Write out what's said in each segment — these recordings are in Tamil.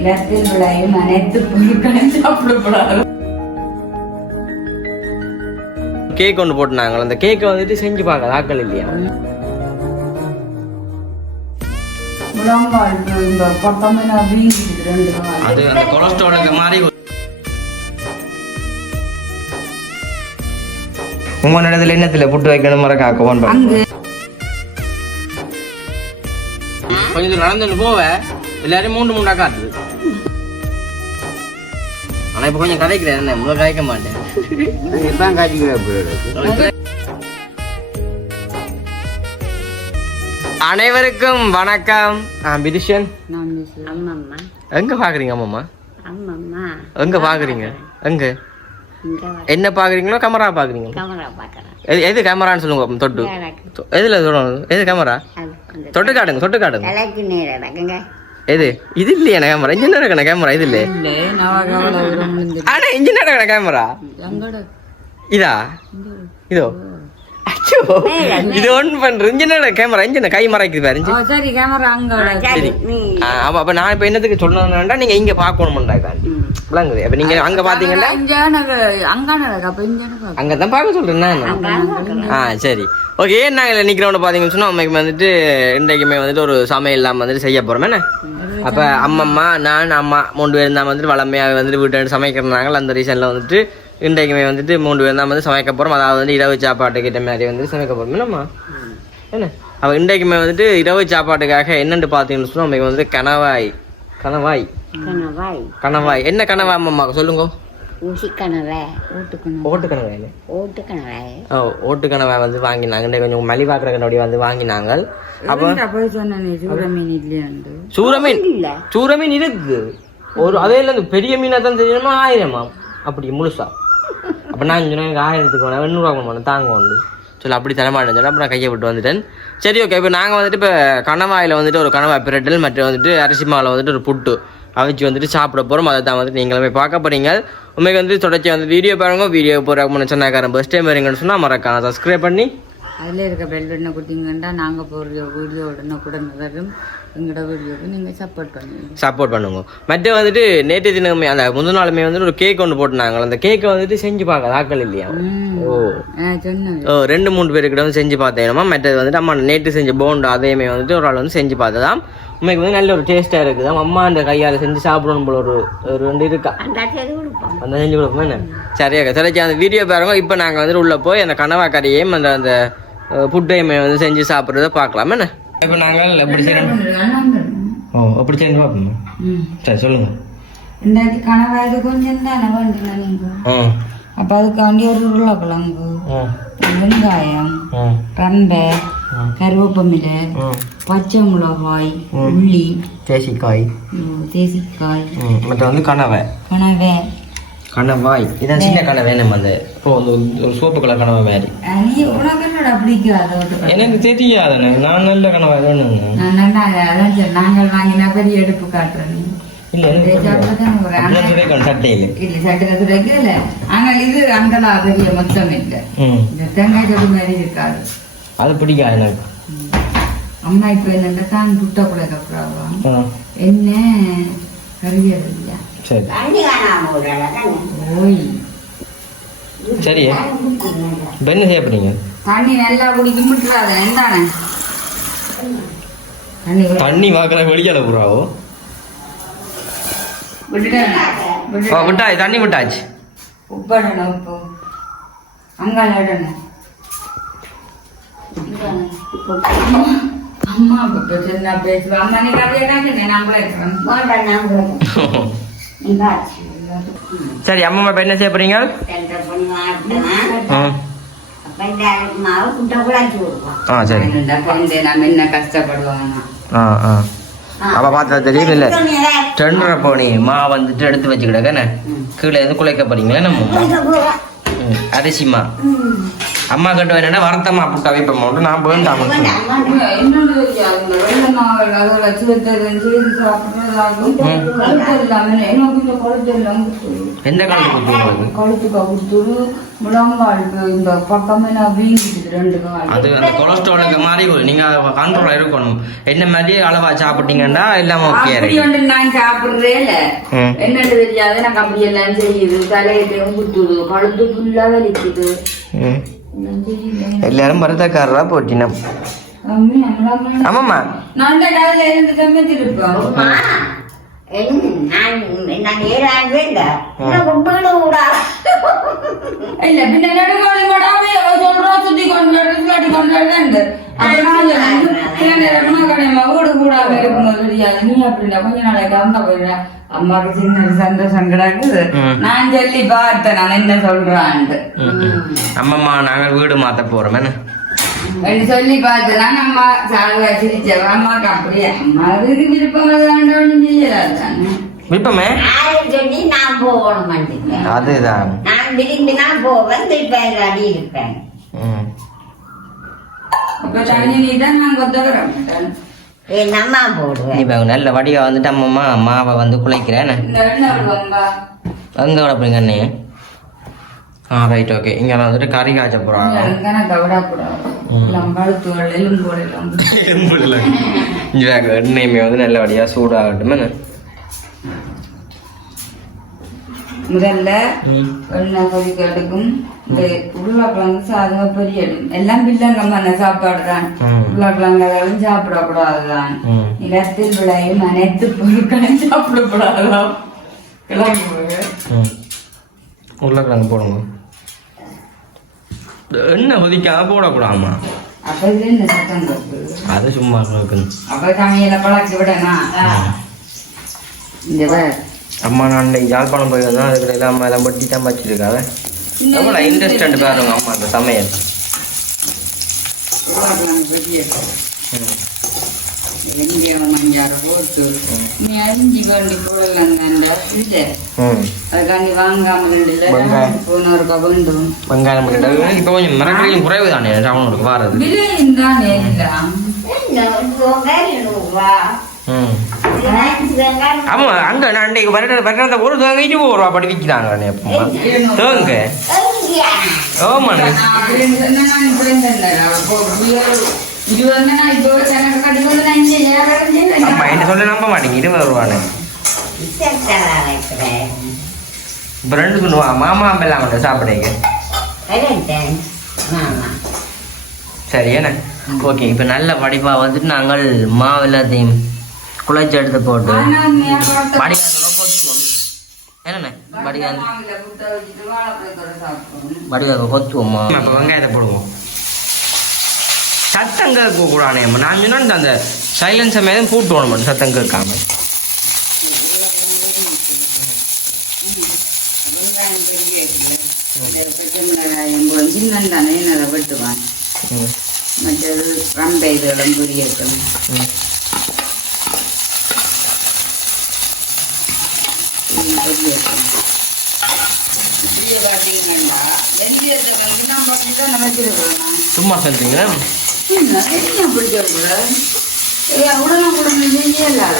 நிலத்தில் விளையும் அனைத்து பொருட்களையும் சாப்பிடக்கூடாது. கேக் ஒன்று போட்டுனாங்க அந்த கேக்கை வந்துட்டு செஞ்சு பார்க்க ஆக்கள் இல்லையா? அது அந்த கொலஸ்ட்ராலுக்கு மாதிரி உங்க இடத்துல என்னத்துல புட்டு வைக்கணும் மறக்கா கோவன் அங்கு கொஞ்சம் நடந்துட்டு போவ. எல்லாரும் மூண்டு மூண்டா காட்டுது. ஆனா இப்ப கொஞ்சம் கதைக்கிறேன் என்ன முழு கதைக்க மாட்டேன் தான் காட்டிக்கிறேன் அனைவருக்கும் வணக்கம். பிரிஷன். நான் அம்மம்மா எங்க பாக்குறீங்க அம்மம்மா. எங்க பாக்குறீங்க? எங்க? என்ன பாக்குறீங்களோ கேமரா பாக்குறீங்களா? கேமரா பார்க்குறேன் எது எது கேமரான்னு சொல்லுங்க தொட்டு. எதுல சொல்லணும் எது கேமரா தொட்டு காட்டுங்க தொட்டு காட்டுங்க. எது இது இல்லையா கேமரா இன்ஜின் இருக்கணும் கேமரா இது இல்லையே ஆனா இன்ஜின் இருக்கணும் கேமரா எங்கட இதா இதோ அச்சோ இது ஒன் பண்ற இன்ஜின் கேமரா இன்ஜின் கை மறைக்குது பாரு சரி கேமரா அங்கட சரி நீ ஆ, அப்ப நான் இப்ப என்னத்துக்கு சொல்லணும்னா நீங்க இங்க பாக்கணும்டா காண்டி விளங்குது அப்ப நீங்க அங்க பாத்தீங்கன்னா அங்கதான் பார்க்க சொல்றேன் நான் ஆ சரி ஓகே ஏன் நாங்கள் நிக்கிறோம்னு பாத்தீங்கன்னு சொன்னா அம்மைக்கு வந்துட்டு இன்றைக்குமே வந்துட்டு ஒரு சமையல் எல்லாம் வந்துட்டு செய்ய போறோம். என்ன? அப்ப அம்மம்மா நான் அம்மா மூணு பேர் தான் வந்துட்டு வளமையாக வந்துட்டு வீட்டு சமைக்கிறாங்க அந்த ரீசன்ல வந்துட்டு இன்றைக்குமே வந்துட்டு மூணு பேர் தான் வந்து சமைக்க போறோம். அதாவது வந்து இரவு சாப்பாட்டு கிட்ட மாதிரி வந்து சமைக்க போறோம். என்னம்மா? என்ன? அவ இன்றைக்குமே வந்துட்டு இரவு சாப்பாட்டுக்காக என்னன்னு பாத்தீங்கன்னு சொன்னா அம்மைக்கு வந்துட்டு கணவாய். கணவாய். கணவாய். கணவாய். என்ன கனவா அம்மம்மா? சொல்லுங்க. ஊசி கணவை ஓட்டுக்கணும் ஓட்டு கனவாய் ஓட்டு கணவை ஓ ஓட்டு கனவாய் வந்து வாங்கினாங்க. கொஞ்சம் மலிவாக்குற கண்ணோடி வந்து வாங்கினாங்க. அப்போ சூரமீன் இல்ல. சூரமீன் இருக்கு ஒரு அதே இல்லை இந்த பெரிய மீனா தான் தெரியணுமா ஆயிரமா? அப்படி முழுசா. அப்ப நான் சொன்னேன் எனக்கு ஆயிரத்துக்கு வேணா எண்ணூறுவா கொண்டு தாங்க உண்டு. சொல்லி அப்படி தரமாட்டேன்னு சொல்லி அப்புறம் நான் கையை விட்டு வந்துட்டேன். சரி ஓகே இப்போ நாங்கள் வந்துட்டு இப்போ கணவாயில் வந்துட்டு ஒரு கணவாய் பிரட்டல் மற்றும் வந்துட்டு அரிசி மாவில் வந்துட்டு ஒரு புட்டு அவிச்சு வந்துட்டு சாப்பிட போகிறோம் அதை தான் வந்துட்டு நீங்களும் போய் பார்க்க போறீங்க. உண்மைக்கு வந்து தொடர்ச்சி வந்து வீடியோ பாருங்க. வீடியோ போகிற முன்ன சொன்னாக்காரன் ஃபஸ்ட் டைம் வரீங்கன்னு சொன்னால் மறக்காம சப்ஸ்கிரைப் பண்ணி. அதுல இருக்க பெல் பட்டனை கொடுத்தீங்கன்னா நாங்க போடுற வீடியோ உடனே கூட வரும் எங்களோட வீடியோக்கு நீங்க சப்போர்ட் பண்ணுவீங்க சப்போர்ட் பண்ணுங்க. மற்ற வந்துட்டு நேற்று தினமே அந்த முதல் நாளுமே வந்துட்டு ஒரு கேக் ஒன்று போட்டுனாங்க அந்த கேக்கை வந்துட்டு செஞ்சு பார்க்க ஆக்கள் இல்லையா? ஓ. ஓ ரெண்டு மூணு பேருக்கிட்ட வந்து செஞ்சு பார்த்தேன் மற்றது வந்துட்டு அம்மா நேற்று செஞ்ச போண்டு அதையுமே வந்துட்டு ஒரு ஆள் வந்து செஞ்சு பார்த்ததாம். உண்மைக்கு வந்து நல்ல ஒரு டேஸ்ட்டாக இருக்குது. அம்மா அந்த கையால் செஞ்சு சாப்பிடணும் போல ஒரு ஒரு ரெண்டு இருக்கா? அந்த செஞ்சு கொடுப்போம் என்ன? சரியாக்கா சரி அந்த வீடியோ பாருங்க. இப்போ நாங்கள் வந்துட்டு உள்ளே போய் அந்த கனவா கறியையும் அந்த அந்த அஹ், புட்டையுமே வந்து செஞ்சு சாப்பிட்றத பார்க்கலாம். என்ன? இப்போ நாங்கள் எப்படி செய்யணும்? ஓ எப்படி செய்யணும் பார்ப்போம். சரி சொல்லுங்கள் இந்த கனவாது கொஞ்சம் தானே வேண்டுங்க நீங்க? ஆ. அப்ப அதுக்காண்டி ஒரு உருளைக்கிழங்கு ஆ. வெங்காயம் ஆ. ரம்பை கருவேப்பமிலை பச்சை மிளகாய் உள்ளி தேசிக்காய். தேசிக்காய். மற்ற வந்து கனவை. கனவை. கணவாய் இதான் சின்ன கனவை நம்ம அந்த இப்போ வந்து ஒரு- சோப்பு கலர் கனவை மாதிரி. எனக்கு தெரியாதுண்ணே நான் நல்ல கனவாய் வேணுங்க நாங்கள் வாங்கினா பெரிய எடுப்பு காட்டுறேன் ஆனால் இது அங்கடா பெரிய மொத்தம் இல்லை. இந்த தேங்காய் மாதிரி இருக்காது. அது பிடிக்காது எனக்கு அம்மா இப்ப என்னண்டா தான் புட்ட கூட என்ன கருவியது இல்லையா சரி தண்ணி காணாம விடுறாங்க ஓய் சரி என்ன செய்ய போறீங்க தண்ணி நல்லா குடிக்க முட்டுறாத என்னதானே தண்ணி வாக்குற வெளியால போறாவோ விட்டாச்சு தண்ணி விட்டாச்சு உப்படணும் உப்பு அங்கால இடணும் அம்மா சின்ன பேசுவா அம்மா நீ நம்மளே இருக்கிறோம் சரி அம்மா இப்போ என்ன செய்ய போறீங்க ஆ சரி என்ன கஷ்டப்படுவாங்க ஆ ஆ. அப்போ பார்த்தா தெரியும் இல்லை டெண்டரை போனி. மா வந்துட்டு எடுத்து வச்சுக்கிடக்கண்ணே கீழே எதுவும் குலைக்க போறீங்களே நம்ம அரிசிமா? அம்மா கிட்ட என்னன்னா வருத்தமா புட்டா வைப்போம் நான் வேண்டாம் இன்னொன்று தெரியாது இந்த வெள்ளை நாவல் அதில் வச்சுருந்தது செய்து சாப்பிட்றதாகும் கழுத்து இல்லாமல் எனக்கு கொஞ்சம் கழுத்து எல்லாம் எந்த காலத்துக்கு தூங்குறது கழுத்து கவுத்துரு முழங்காலுக்கு இந்த பக்கமே நான் வீங்கிட்டு ரெண்டு கால் அது அந்த கொலஸ்ட்ராலுக்கு மாதிரி நீங்க கண்ட்ரோலா இருக்கணும். என்ன மாதிரி அளவா சாப்பிட்டீங்கன்னா எல்லாம் ஓகே அப்படி நான் சாப்பிடுறேல ம். என்னன்னு தெரியாது எனக்கு அப்படி எல்லாம் செய்யுது குத்துது. கழுத்து ஃபுல்லா வலிக்குது எல்லாம் செய்யுது. எல்லாரும் மருந்தக்காரரா போட்டினம் அம்மி, அம்மா, ஆமாம்மா நான் அந்த காலையில இருந்து சமைச்சிருப்பேன் அம்மா, என்ன, நான் நான் ஏழாயிரம் பேர் இல்லை எனக்கு அப்ப நான் சொன்னேன், "ஏன் ரத்னா கடையம்மா வீடு கூடாம இருக்கும்போது தெரியாது நீ அப்படின்னா கொஞ்ச நாளைக்கு அந்த போயிடுற அம்மாவுக்கு சின்ன ஒரு சந்தோஷம் கிடக்குது. நான் சொல்லி பார்த்தேன் நான் என்ன சொல்றான்ட்டு. அம்மம்மா நாங்கள் வீடு மாத்த போறோம் என்ன? சொல்லி பார்த்தேன் அம்மா சாகுவா சிரிச்சவ அம்மாக்கு அப்படியே அம்மா அதுக்கு விருப்பம் தானே? விருப்பமே? சொல்லி நான் போகணும் மாட்டேங்க. அதுதான். நான் விரும்பினா போவேன் திருப்பி அடி இருப்பேன். ம். இப்ப தனி நீ தான் நான் கொத்தகிறேன் அம்மா போடுவேன் இப்ப நல்ல வடிவா வந்துட்டு அம்மம்மா மாவை வந்து விடுவாங்க அங்க விடப்படுங்க அண்ணே? ஆ ரைட் ஓகே இங்க வந்துட்டு கறி காய்ச்ச எல்லாம் எண்ணெயுமே வந்து நல்லபடியா சூடாகட்டும் என்ன முதல்ல எண்ணெய் கொதிக்கிறதுக்கும் இந்த உருளைக்கிழங்கு சாதம் பொரியலும். எல்லாம் பில்லங்கம்மான சாப்பாடு தான் ம். உருளைக்கிழங்கு அதெல்லாம் சாப்பிடக்கூடாதுதான். நிலத்தில் விளையும் அனைத்து பொருட்களையும் சாப்பிடக்கூடாதுதான். உருளைக்கிழங்கு போடுங்க. எண்ணெய் கொதிக்காம என்ன கேட்குது? அது சும்மா இருக்குது அப்ப சமையல பழக்கி விடணும். இந்த. அம்மா நான் இன்னைக்கு யாழ்ப்பாணம் போய் வந்தோம் அதுக்கு எல்லாம் அம்மா எல்லாம் பட்டி தான் வச்சிருக்காங்க. எவ்வளோ இன்ட்ரெஸ்ட் பாருங்க அம்மா அந்த சமையல். இப்போ கொஞ்சம் மிரட்டலையும் குறைவு தானே வாரது. ஆமா அங்க நான் அன்றைக்கு வரத வரத ஒரு தேங்க இருபது ரூபா படி விற்கிறாங்க எப்பமா தேங்க. ஏறேன் அம்மா என்ன சொல்ல நம்ப மாட்டேங்க. இருபது ரூபான்னு இப்போ ரெண்டு பண்ணுவா மாமா எல்லாம் வந்து சாப்பிடுங்க. சரி என்ன? ஓகே இப்போ நல்ல படிப்பா வந்துட்டு நாங்கள் மாவு எல்லாத்தையும் குழைச்சி எடுத்து போட்டு. கொத்துவோம் என்னண்ணே? வடிகாந்த வடிகாந்த கொத்துவோம்மா இப்போ வெங்காயத்தை போடுவோம். சத்தம் கேட்க கூடானே நான் சொன்னா அந்த சைலன்ஸ் மேலும் போட்டு வரணும் சத்தம் கேட்காம. சின்னம் தானே அதை வெட்டுவான் மற்றது ரம்பை இதெல்லாம் பொரியட்டும் ம் இது பொரியட்டும் இப்படியே காட்டிங்கன்னா வெந்தயத்தை வந்து நம்ம அப்படிதான் நினைச்சிருக்கிறோம் சும்மா சொல்றீங்களா என்ன என்ன அப்படி சொல்ற ஏய் உடனே உடனே செய்யலாது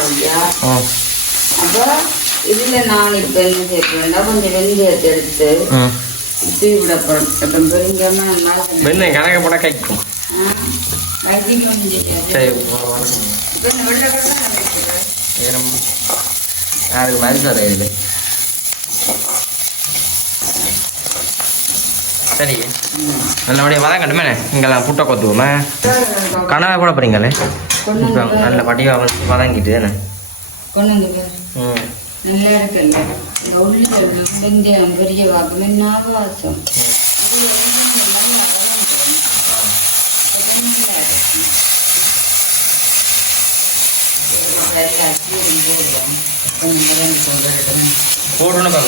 ஐயா ஆ அப்போ இதில் நான் இப்போ என்ன சேர்க்கிறேன்னா கொஞ்சம் வெந்தயத்தை எடுத்து ம் தீ விட போகிறோம் பெருங்காம வெண்ணெய் கணக்க போட கைக்கும் செய்யாது சரி இப்போ வெள்ளை யாருக்கு மாதிரி சார் இது சரி. நல்லபடியாக வதங்கட்டுமே இங்கெல்லாம் புட்டை கொத்துவோமே. கனவை கூட போறீங்களே நல்ல வந்து வதங்கிட்டு தானே? கொண்டு வந்து ம். நல்லா இருக்குல்ல? வெந்தயம் பெரிய வாக்கு பாருங்க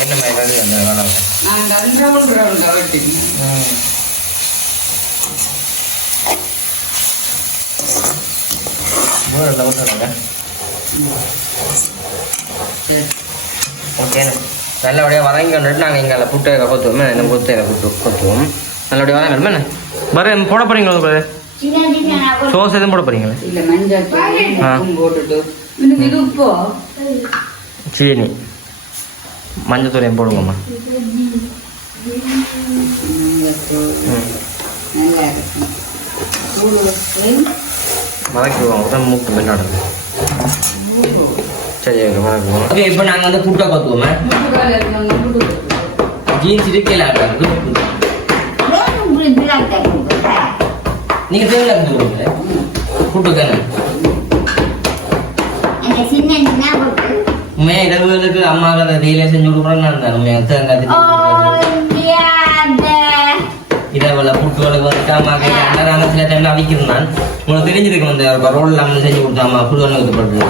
என்ன மாதிரி வருது அந்த கனவை நான் நன்றாக ரவுண்ட் வெட்டினேன் ம் மூணு லெவல் சொல்லுங்க சரி ஓகே நல்லபடியாக வதங்கி வந்துட்டு நாங்கள் இங்கே புட்டை கொத்துவோம் இந்த புத்தையில புட்டு கொத்துவோம் நல்லபடியாக வதங்கணும் என்ன வர போட சின்ன ஒரு சோஸ் எதுவும் போட போறீங்களா இல்ல மஞ்சள் போட்டுட்டு சீனி மஞ்சள் தூளையும் போடுங்கம்மா மஞ்சள் ம் நல்லா இருக்கும் தூள் வச்சு வதக்கிடுவோம் உடனே மூக்கு பின்னாடுது சரி ஓகே வதக்குவோம் ஓகே இப்போ நாங்கள் வந்து புட்டை போட்டு. ஜீன்ஸ் இருக்கல நீங்கள் தேவையில்ல கொடுங்க புட்டு தானே அந்த சின்ன உண்மையாக இரவுகளுக்கு அம்மாவுக்கு அந்த வெயிலே செஞ்சு கொடுக்குறோன்னு நான் உண்மையாக தேங்காய் இரவுல புட்டுகளுக்கு வந்து அம்மாவுக்கு நாங்கள் சில டைம்ல அவிக்கிறேன் உங்களுக்கு தெரிஞ்சிருக்கும் அந்த ரோல் இல்லாமல் செஞ்சு கொடுத்தா அம்மா ஊற்றப்படுது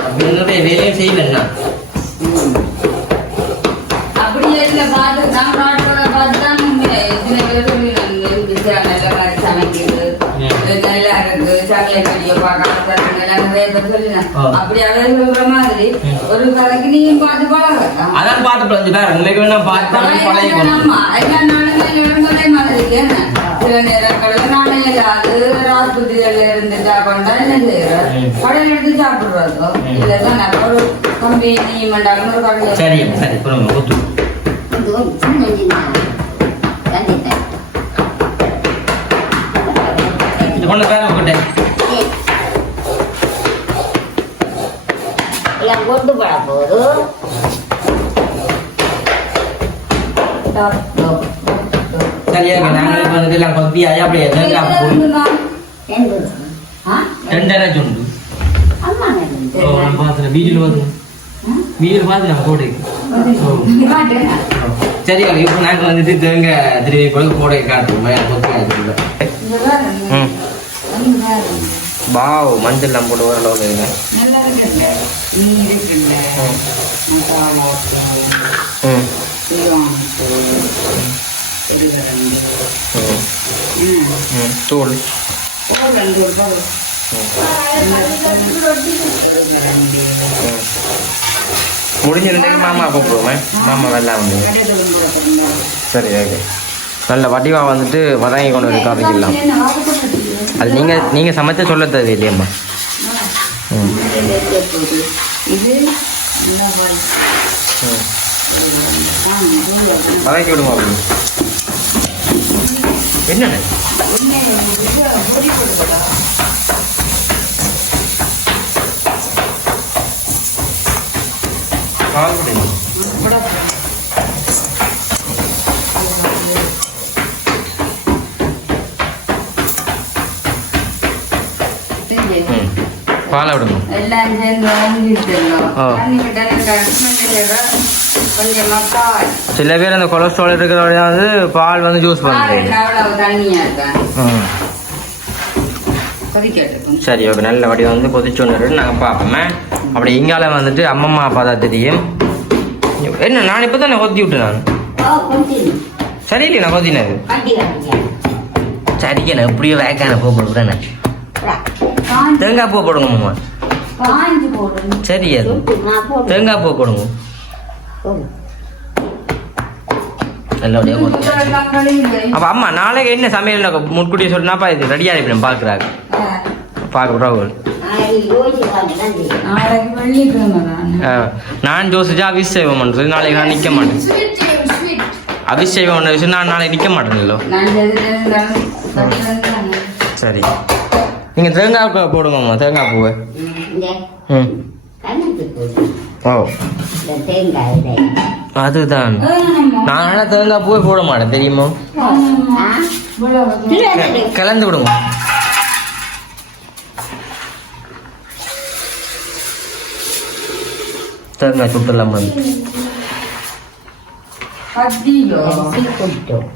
அப்படின்னு வேலையும் செய்வேன் நான். அப்படியே இல்ல நல்லா இருக்கு சகலை கடியோ பார்க்கலாம் நிறைய பேர் ஆ. அப்படி அவர் சொல்ற மாதிரி ஒரு கதைக்கு நீயும் பார்த்து பழகலாம் அதான் பார்த்து பழஞ்சு பேர் உண்மைக்கு வேணா பார்த்து பழகி பழகிக்கணும் ஆமா எல்லா நாளுமே இளங்கலை மாதிரி தானே சில நேரங்கள்ல நானே இல்லாது ஆஸ்பத்திரியில இருந்துட்டா கொண்டா என்ன செய்யற ம். கடையில் எடுத்து சாப்பிடுறதோ இல்லதான் ஒரு கம்பி நீ மண்டாலும் ஒரு கடையை சரி சரி சொல்லுங்க சின்ன கண்டிப்பா இது கொண்டு பேர போட்டேன் எல்லாம் கொண்டு போட போது சரியா இருக்கு? நாங்கள் இப்போ வந்து எல்லாம் கொத்தி ஆகி அப்படியே பூ ரெண்டரை சுண்டு ஓ நான் பார்த்துட்டேன் வீடியோவில் பார்த்து நான் போட்டு சரி இப்போ நாங்கள் வந்துட்டு தேங்காய் திருவி போட காட்டுவோம் ம். பாவ் மஞ்சள் போட்டு ஓரளவுக்கு இருங்க. தோல். தூள் முடிஞ்ச ரெண்டு மாமா கூப்பிடுவேன் மாமா வெள்ளம் வந்து. சரி ஓகே. நல்ல வடிவா வந்துட்டு வதங்கி கொண்டு வந்து காமிக்கலாம். அது நீங்கள் நீங்கள் சமைச்ச சொல்ல தேவை இல்லையம்மா. ம். இது விடுமா அப்படி. பால் விடுங்க ம் பாலை விடுங்க எல்லாம் சேர்ந்து கொஞ்சம் மக்கால் சில பேர் அந்த கொலஸ்ட்ரால் இருக்கிறவங்க வந்து பால் வந்து ஜூஸ் பண்ணுறாங்க சரி ஓகே நல்ல வடிவம் வந்து கொதிச்சு ஒன்று நாங்கள் பார்ப்போமே அப்படி இங்கால வந்துட்டு அம்மம்மா பார்த்தா தெரியும் என்ன நான் இப்போ தான் கொத்தி விட்டேன் நான் ஓ கொஞ்சம் சரியில்லை நான் சரிங்க நான் இப்படியே வேக்கான பூ போடுறேன் தேங்காய் பூ போடுங்க. மாமா சரி அது. தேங்காய் பூ போடுங்க. அப்போ அம்மா நாளைக்கு என்ன சமையல் முன்கூட்டியே சொல்லினாப்பா இது ரெடியாக இருப்பேன் பார்க்குறாங்க பார்க்க ராகுல் நான் ஜோசிச்சா அபிஷேகம் பண்ணுறது நாளைக்கு நான் நிற்க மாட்டேன். அபிஷேகம் ஒன்று விஷயம் நான் நாளைக்கு நிற்க எதிர்த்து சரி. நீங்கள் தேங்காய் பூ போடுங்கம்மா தேங்காய் பூவை. ம். ஓ. அதுதான். நான் ஆனால் தேங்காய் பூவே போட மாட்டேன் தெரியுமா. கலந்து விடுங்க. தேங்காய் சுட்டுலாம் வந்து.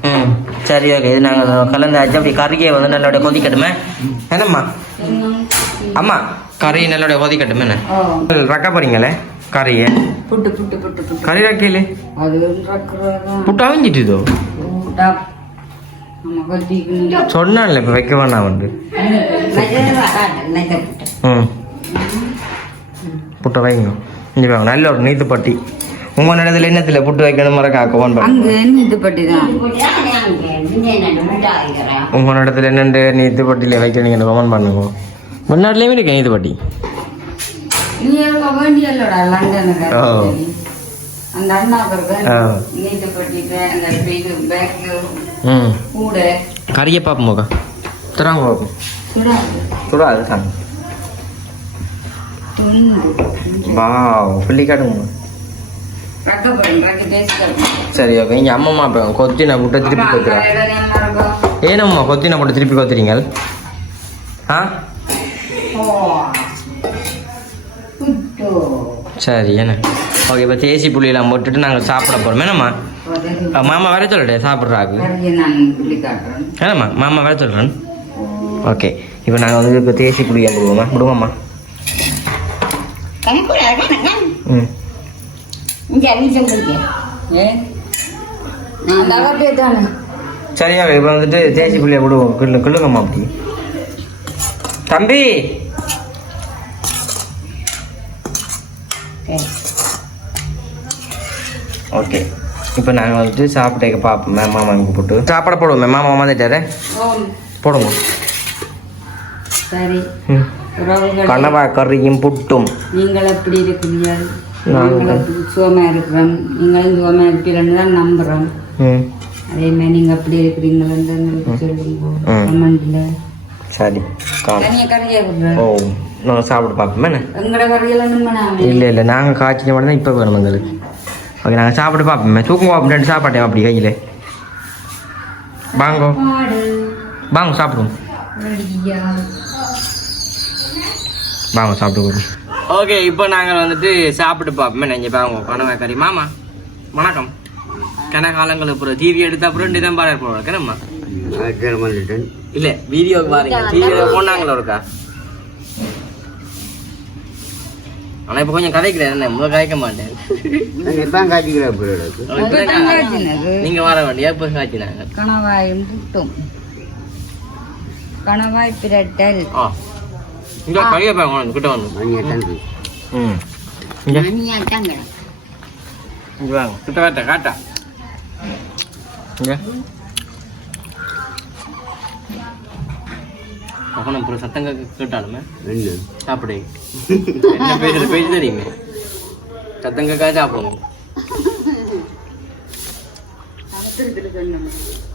ம் சரி ஓகே இது நாங்கள் கலந்தாச்சு. அப்படி கறியை வந்து நல்லபடியா கொதிக்கட்டுமே என்னம்மா? அம்மா கறி நல்லபடியா கொதிக்கட்டுமே ரக்க போறீங்களே கறியை புட்டு புட்டு புட்டு புட்டு. கறி ரக்குறதா புட்டு அவிஞ்சிட்டுதோ சொன்னான்ல இப்போ வைக்க வேணாம் வந்து. ம். புட்டை வைங்க. இங்க பாருங்க நல்ல ஒரு நீத்து பட்டி. உங்க இடத்துல என்னத்துல புட்டு வைக்கணும் மறக்கா கவன் உங்க இடத்துல என்னண்டு நீத்து பட்டியில வைக்கிறீங்கன்னு கவன் பண்ணுங்க. முன்னாடிலேயுமே இருக்கு நீத்து பட்டி நீ இருக்க வேண்டியல்லடா லண்டனுக்கு ஓ. அந்த அண்ணா பிறகு ஆ. நீட்டு பட்டிட்டு அந்த இது பேக்கு ம். கூட. கறியை பார்ப்போம் முகம் தராங்க பார்ப்போம். சுடாது. சுடாது தாங்க துண்டு வா புள்ளி காட்டுங்க சரி ஓகே இங்கே அம்மம்மா இப்போ கொத்தின முட்டை திருப்பி கொத்துறா. ஏனம்மா கொத்தின முட்டை திருப்பி கொத்துறீங்க? ஆ? சரி என்ன? ஓகே இப்போ தேசி புளியெல்லாம் போட்டுட்டு நாங்கள் சாப்பிட போகிறோம் என்னம்மா? மாமா வர சொல்லட்டே காட்டுறேன். என்னம்மா மாமா வர சொல்கிறேன் ஓகே இப்போ நாங்கள் வந்து இப்போ தேசி புளி அழுவோமா விடுவோம்மா. ம். ஏன் நான் தகப்பே தானே சரியா இப்போ வந்துட்டு தேசி புளியை விடுவோம். கிள்ளு கிள்ளுங்கம்மா அப்படி. தம்பி! ஓகே. இப்போ நாங்கள் வந்துட்டு சாப்பிட்டேக்க பார்ப்போம் மேம் மாமா இங்கே போட்டு. சாப்பாடு போடுவோம். மேம் மாமா வந்துட்டாரு. போடுங்க. சரி. ம். கனவா கறியும் புட்டும். நீங்கள் எப்படி இருக்கிறீர்கள் நாங்கள் நாங்கள் எப்படி சுகமா இருக்கிறோம்? நீங்களும் சுகமா இருப்பீங்கன்னு தான் நம்புறோம். ம். அதே மாதிரி நீங்க எப்படி இருக்கிறீங்கன்னு எங்களுக்கு சொல்லுங்க. கமெண்ட்ல. சரி ஓ நாங்கள் சாப்பிட்டு பார்ப்போம் இல்லை இல்லை நாங்கள் காய்ச்சின மட்டும் தான் இப்போ வேணும் எங்களுக்கு. ஓகே நாங்கள் சாப்பிட்டு பார்ப்போமே? தூக்கம் பார்ப்போம் ரெண்டு சாப்பாட்டேன் அப்படி கையில். வாங்கோ. வாங்க சாப்பிடுவோம். வாங்க சாப்பிட்டு ஓகே இப்போ நாங்கள் வந்துட்டு சாப்பிட்டு பார்ப்போமே. நீங்கள் வாங்க கனவா கறி. மாமா வணக்கம். கன காலங்களுக்கு அப்புறம் டிவி எடுத்த அப்புறம் ரெண்டு தான் பாரு போகிறோம் வந்துட்டேன் இல்லை வீடியோக்கு பாருங்க. டிவியில் போனாங்களோ இருக்கா ஆனால் இப்போ கொஞ்சம் கதைக்கிறேன். என்ன முதல் கதைக்க மாட்டேன். காய்ச்சிக்கிறேன். நீங்க வர வேண்டிய எப்போ காய்ச்சினாங்க கணவாயும் புட்டும் கணவாய் பிரட்டல். ஆ. இங்க கறியை பாருங்க வந்து கிட்ட வந்து மணி எட்டாந்து ம். இங்க. இங்க வாங்க. கிட்ட காட்ட காட்டா. இங்க. அப்போ நம்ம சத்தங்க கேட்டாலுமே. சாப்பிடு. என்ன பேசுற பேச்சு தெரியுமே. சத்தம் கேட்கா சாப்பிடுங்க.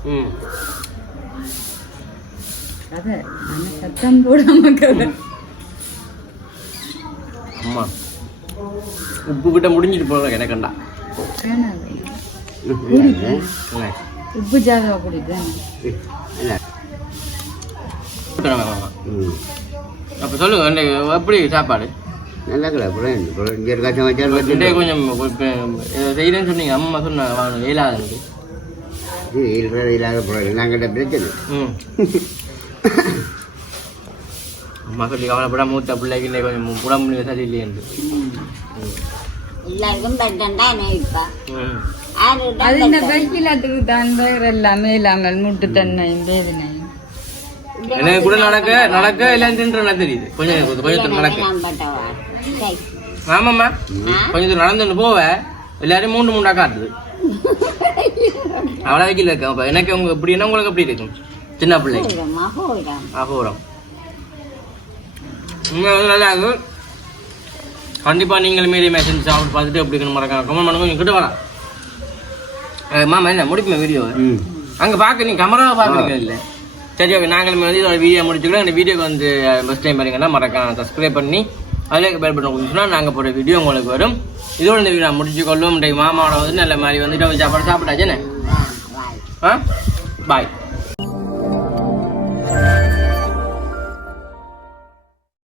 ம். நம்ம சத்தம் போடாம கதை அம்மா உப்பு கிட்ட முடிஞ்சிட்டு போகிற எனக்கண்டா உப்பு ஜாதா ம் அப்போ சொல்லுங்க எப்படி சாப்பாடு நல்லா இருக்கல அப்புறம் இங்கே இருக்க சமாச்சாரம் இன்னைக்கு பார்த்துட்டு கொஞ்சம் செய்யறேன்னு சொன்னீங்க அம்மா சொன்ன இயலாதுன்னு இது இருக்கிறது இல்லாத போகிறேன் நாங்கிட்ட பிரச்சனை ம் அம்மா சொல்லி கவலைப்படாம மூத்த பிள்ளைக்கு இன்னைக்கு கொஞ்சம் உடம்பு சரி இல்லையன்று எல்லாருக்கும் அது இந்த கைக்கிலத்துக்கு தான் வேற எல்லாமே இல்லாமல் முட்டுத்தன்மையும் வேதனையும் எனக்கு கூட நடக்க நடக்க எல்லாம் தின்றா தெரியுது கொஞ்சம் கொஞ்சம் தூரம் நடக்க ஆமாம்மா கொஞ்சம் நடந்துட்டு போவ எல்லாரும் மூண்டு மூண்டா காட்டுது அவ்வளோ வைக்கல இருக்கு எனக்கு உங்க எப்படின்னா உங்களுக்கு எப்படி இருக்கும் சின்ன போயிடும் அகோரம் உண்மை வந்து நல்லா இருக்கும் கண்டிப்பாக நீங்களும் மீடியம் மெசேஜ் சாப்பிட்டு பார்த்துட்டு எப்படி இருக்கணும் மறக்காம கமெண்ட் பண்ணுங்க. கொஞ்சம் கிட்ட வரா. மாமா என்ன முடிப்புமே வீடியோ அங்கே பார்க்க நீ கேமராவை பார்க்குறீங்க இல்லை? சரி ஓகே நாங்களும் வந்து இதோட வீடியோ முடிச்சுக்கிறோம். இந்த வீடியோக்கு வந்து ஃபஸ்ட் டைம் பாருங்கன்னா மறக்காம சப்ஸ்கிரைப் பண்ணி அதில் பெல் பட்டன் கொடுத்துனா நாங்கள் போகிற வீடியோ உங்களுக்கு வரும். இதோட இந்த வீடியோ முடிச்சு கொள்ளும் மாமாவோட வந்து நல்ல மாதிரி வந்துட்டு சாப்பாடு சாப்பிட்டாச்சேண்ணே ஆ? பாய்